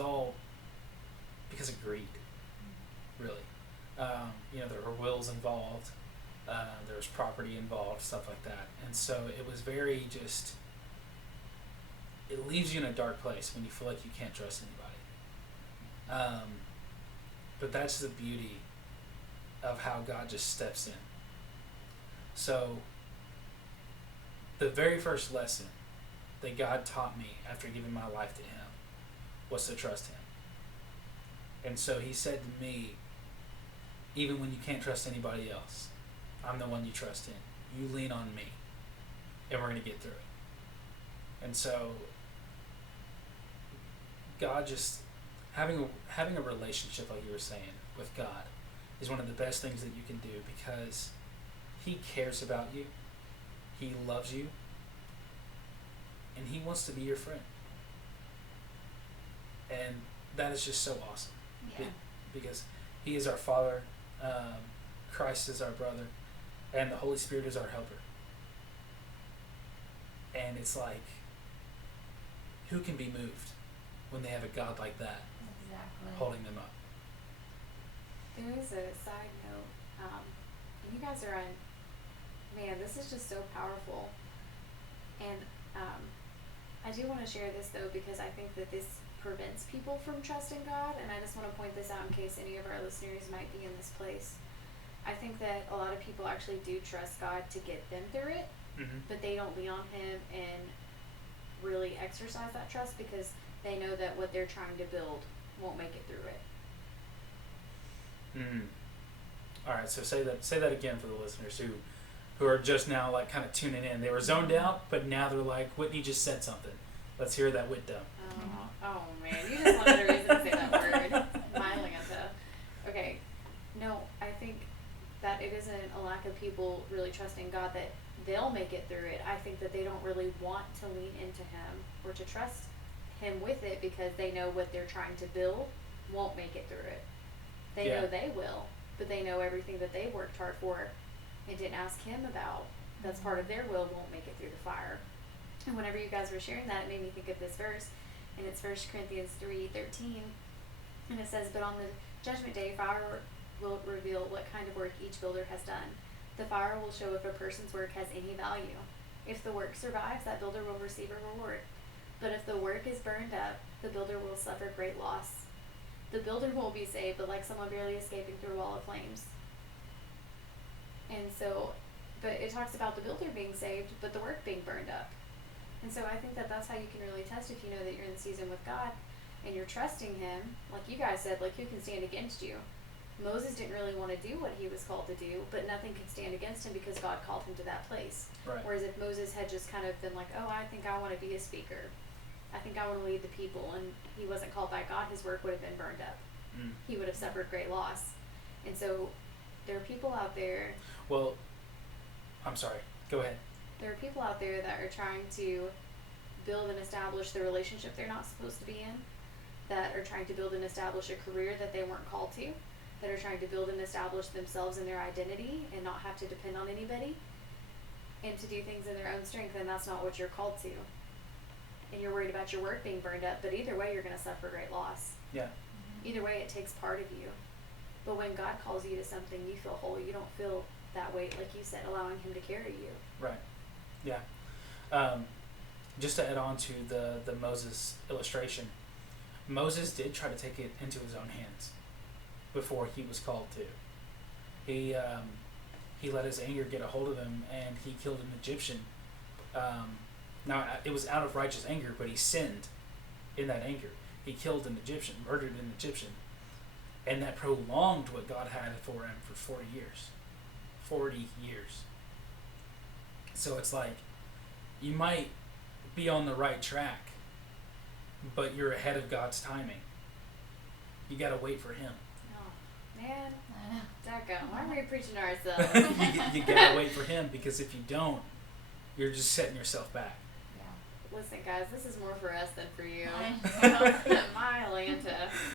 all because of greed, really. There were wills involved, there was property involved, stuff like that. And so it was very just, it leaves you in a dark place when you feel like you can't trust anybody. But that's the beauty of how God just steps in. So, the very first lesson that God taught me after giving my life to Him was to trust Him. And so He said to me, even when you can't trust anybody else, I'm the one you trust in. You lean on me, and we're going to get through it. And so, God just, having a relationship, like you were saying, with God is one of the best things that you can do, because He cares about you, He loves you, and He wants to be your friend. And that is just so awesome. Yeah. Because He is our Father, Christ is our brother, and the Holy Spirit is our helper. And it's like, who can be moved when they have a God like that holding them up? There is a side note, and you guys are on, man, this is just so powerful. And I do want to share this, though, because I think that this prevents people from trusting God, and I just want to point this out in case any of our listeners might be in this place. I think that a lot of people actually do trust God to get them through it, but they don't lean on Him and really exercise that trust because they know that what they're trying to build won't make it through it. All right, so say that again for the listeners who are just now like kind of tuning in. They were zoned out, but now they're like, Whitney just said something. Let's hear that Whitdom. Oh man, you just wanted a reason to say that word. Mylanta. Okay, no, I think that it isn't a lack of people really trusting God that they'll make it through it. I think that they don't really want to lean into Him or to trust Him with it because they know what they're trying to build won't make it through it. They know they will, but they know everything that they worked hard for and didn't ask Him about, that's part of their will, won't make it through the fire. And whenever you guys were sharing that, it made me think of this verse, and it's 1 Corinthians 3:13, and it says, "But on the judgment day, fire will reveal what kind of work each builder has done. The fire will show if a person's work has any value. If the work survives, that builder will receive a reward. But if the work is burned up, the builder will suffer great loss. The builder will be saved, but like someone barely escaping through a wall of flames." And so, but it talks about the builder being saved, but the work being burned up. And so I think that that's how you can really test if you know that you're in the season with God and you're trusting Him. Like you guys said, like, who can stand against you? Moses didn't really want to do what he was called to do, but nothing could stand against him because God called him to that place. Right. Whereas if Moses had just kind of been like, oh, I think I want to be a speaker, I think I want to lead the people, and he wasn't called by God, his work would have been burned up. He would have suffered great loss. And so there are people out there. Well, I'm sorry. Go ahead. There are people out there that are trying to build and establish the relationship they're not supposed to be in, that are trying to build and establish a career that they weren't called to, that are trying to build and establish themselves in their identity and not have to depend on anybody, and to do things in their own strength, and that's not what you're called to. And you're worried about your work being burned up, but either way you're going to suffer great loss. Yeah. Either way it takes part of you. But when God calls you to something, you feel whole. You don't feel that weight, like you said, allowing Him to carry you. Right. Yeah. Just to add on to the Moses illustration, Moses did try to take it into his own hands before he was called to. He let his anger get a hold of him, and he killed an Egyptian. Now, it was out of righteous anger, but he sinned in that anger. He killed an Egyptian, murdered an Egyptian, and that prolonged what God had for him for 40 years. 40 years. So it's like, you might be on the right track, but you're ahead of God's timing. You gotta wait for Him. Oh, man. Daggone, why are we preaching to ourselves? you gotta wait for Him, because if you don't, you're just setting yourself back. Listen, guys, this is more for us than for you. I know. My Atlanta.